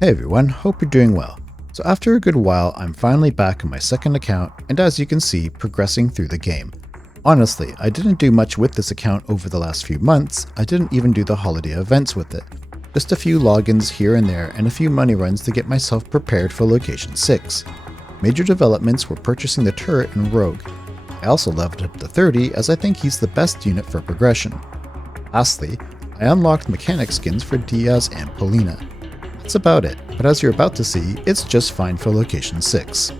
Hey everyone, hope you're doing well. So after a good while, I'm finally back on my second account, and as you can see, progressing through the game. Honestly, I didn't do much with this account over the last few months. I didn't even do the holiday events with it. Just a few logins here and there and a few money runs to get myself prepared for Location 6. Major developments were purchasing the turret and Rogue. I also leveled up to 30 as I think he's the best unit for progression. Lastly, I unlocked mechanic skins for Diaz and Polina. That's about it, but as you're about to see, it's just fine for Location 6.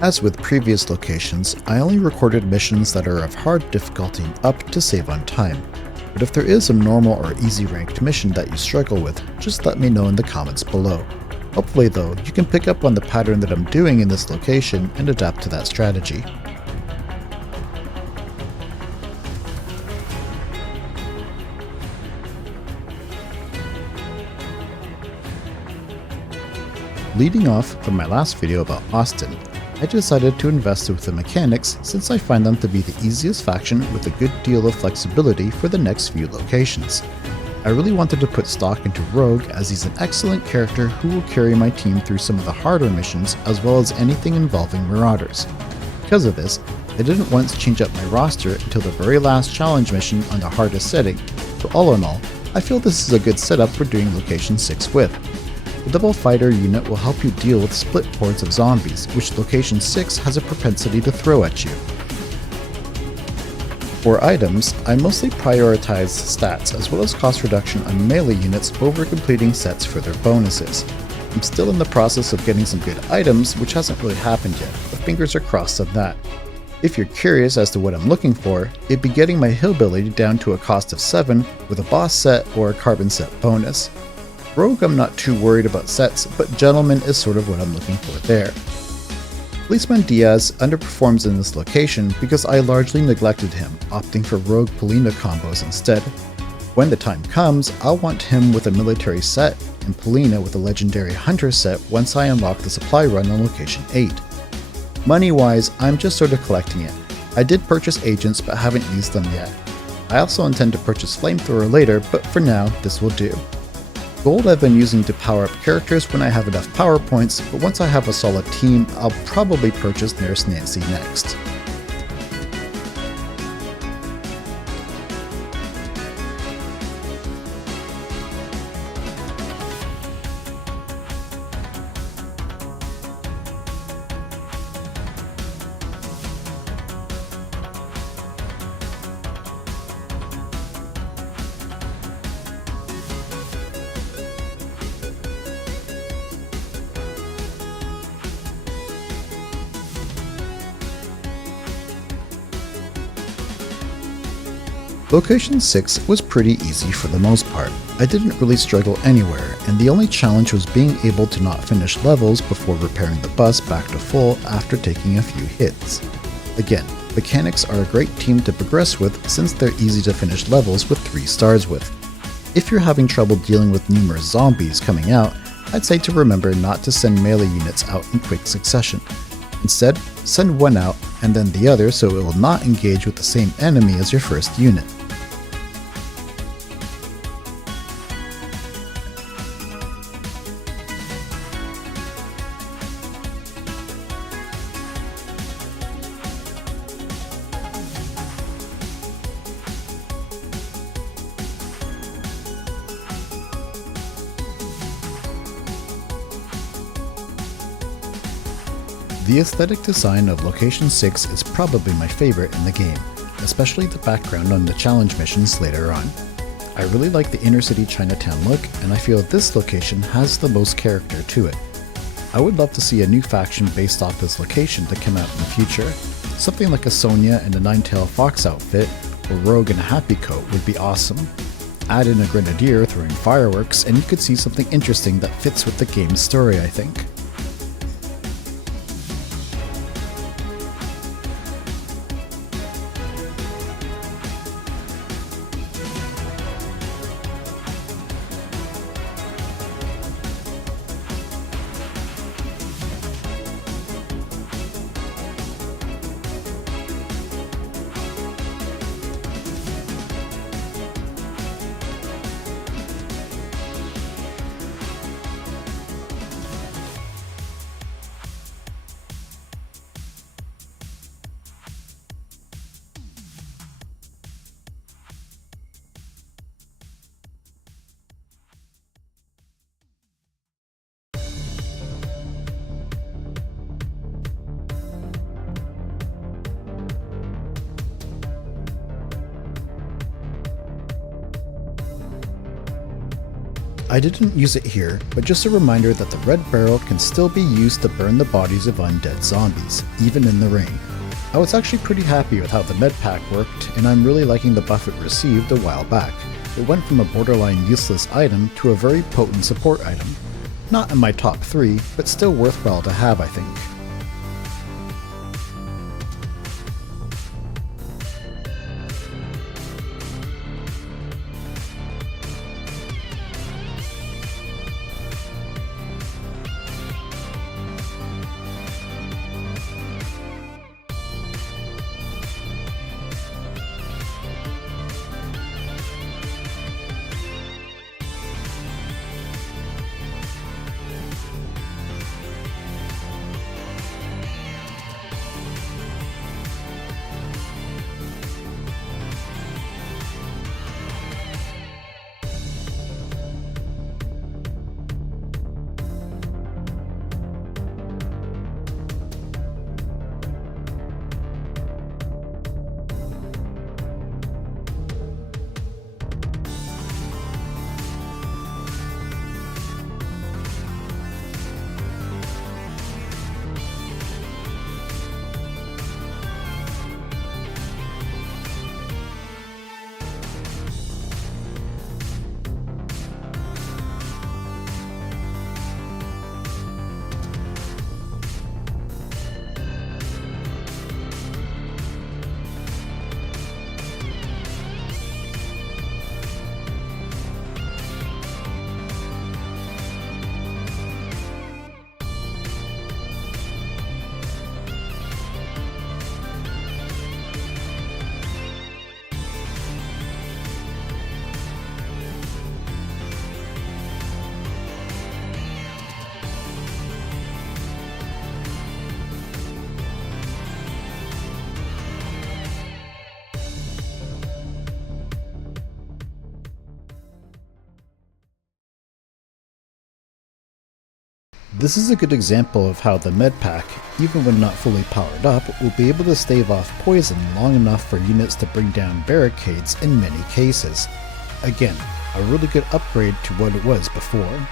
As with previous locations, I only recorded missions that are of hard difficulty up to save on time. But if there is a normal or easy ranked mission that you struggle with, just let me know in the comments below. Hopefully though, you can pick up on the pattern that I'm doing in this location and adapt to that strategy. Leading off from my last video about Austin, I decided to invest with the mechanics since I find them to be the easiest faction with a good deal of flexibility for the next few locations. I really wanted to put stock into Rogue as he's an excellent character who will carry my team through some of the harder missions as well as anything involving Marauders. Because of this, I didn't once change up my roster until the very last challenge mission on the hardest setting, so all in all, I feel this is a good setup for doing Location 6 with. The double fighter unit will help you deal with split hordes of zombies, which Location 6 has a propensity to throw at you. For items, I mostly prioritize stats as well as cost reduction on melee units over completing sets for their bonuses. I'm still in the process of getting some good items, which hasn't really happened yet, but fingers are crossed on that. If you're curious as to what I'm looking for, it'd be getting my Hillbilly down to a cost of 7 with a boss set or a carbon set bonus. Rogue I'm not too worried about sets, but Gentleman is sort of what I'm looking for there. Policeman Diaz underperforms in this location because I largely neglected him, opting for Rogue Polina combos instead. When the time comes, I'll want him with a military set and Polina with a legendary hunter set once I unlock the supply run on Location 8. Money wise, I'm just sort of collecting it. I did purchase agents but haven't used them yet. I also intend to purchase Flamethrower later, but for now, this will do. Gold I've been using to power up characters when I have enough power points, but once I have a solid team, I'll probably purchase Nurse Nancy next. Location 6 was pretty easy for the most part. I didn't really struggle anywhere, and the only challenge was being able to not finish levels before repairing the bus back to full after taking a few hits. Again, mechanics are a great team to progress with since they're easy to finish levels with 3 stars with. If you're having trouble dealing with numerous zombies coming out, I'd say to remember not to send melee units out in quick succession. Instead, send one out and then the other so it will not engage with the same enemy as your first unit. The aesthetic design of Location 6 is probably my favorite in the game, especially the background on the challenge missions later on. I really like the inner city Chinatown look, and I feel this location has the most character to it. I would love to see a new faction based off this location to come out in the future. Something like a Sonya and a Nine-Tailed Fox outfit, or Rogue in a Happy Coat would be awesome. Add in a Grenadier throwing fireworks, and you could see something interesting that fits with the game's story, I think. I didn't use it here, but just a reminder that the red barrel can still be used to burn the bodies of undead zombies, even in the rain. I was actually pretty happy with how the med pack worked, and I'm really liking the buff it received a while back. It went from a borderline useless item to a very potent support item. Not in my top 3, but still worthwhile to have, I think. This is a good example of how the med pack, even when not fully powered up, will be able to stave off poison long enough for units to bring down barricades in many cases. Again, a really good upgrade to what it was before.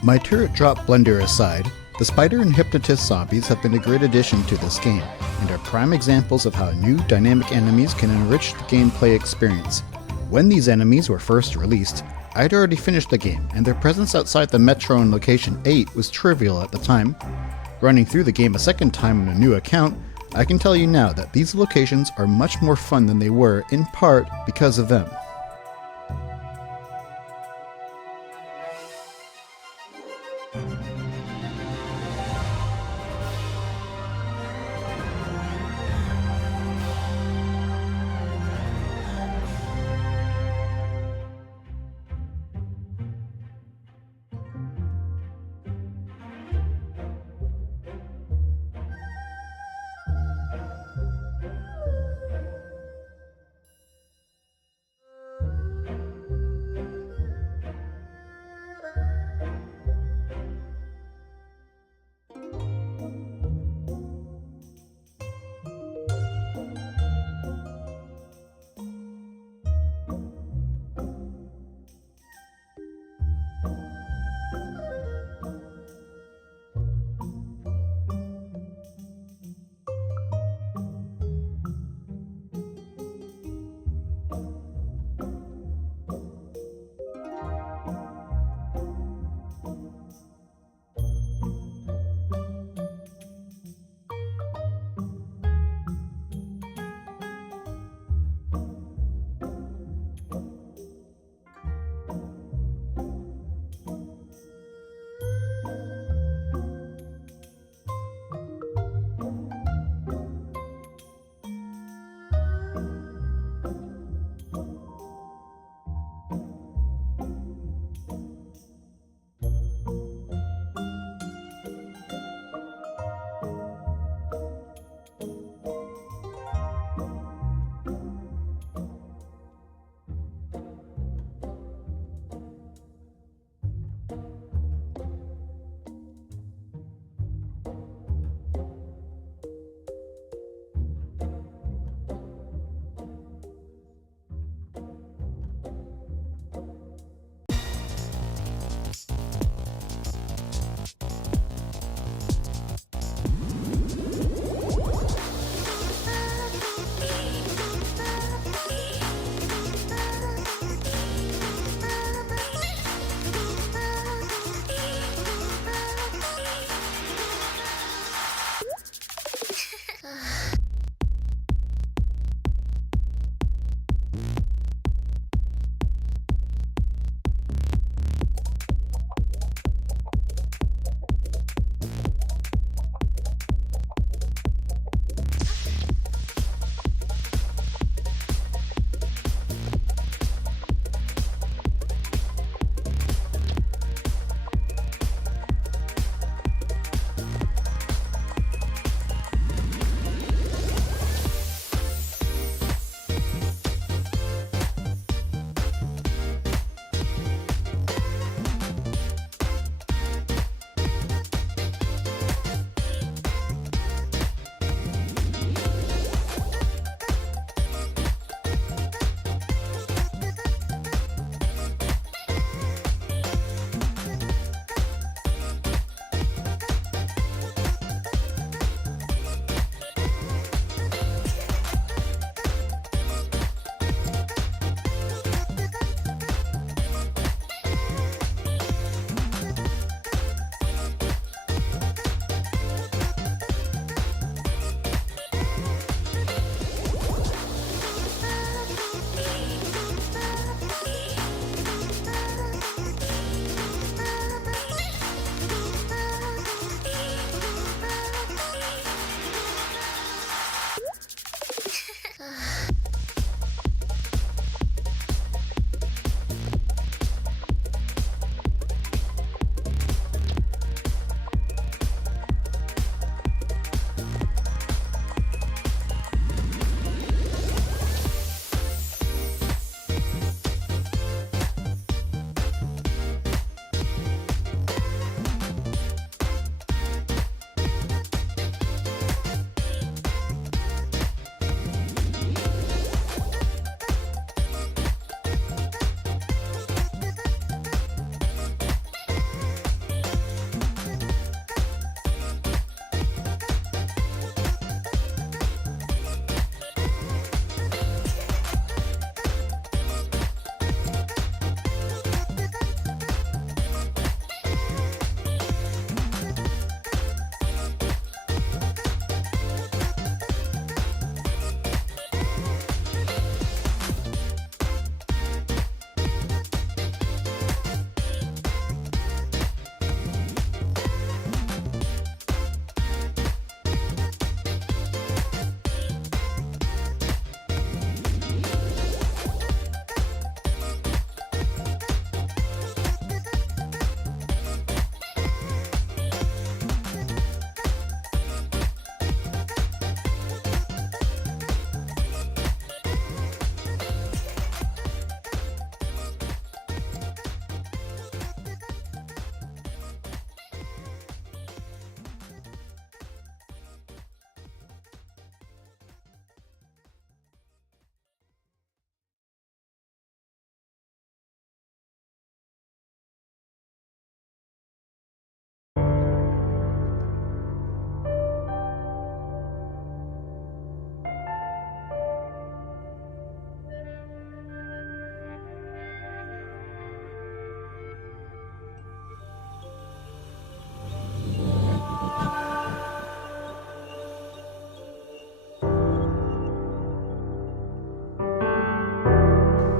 My turret drop blender aside, the Spider and Hypnotist zombies have been a great addition to this game, and are prime examples of how new dynamic enemies can enrich the gameplay experience. When these enemies were first released, I'd already finished the game, and their presence outside the metro in Location 8 was trivial at the time. Running through the game a second time on a new account, I can tell you now that these locations are much more fun than they were, in part because of them.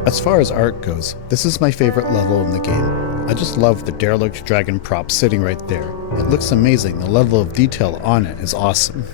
As far as art goes, this is my favorite level in the game. I just love the derelict dragon prop sitting right there. It looks amazing, the level of detail on it is awesome.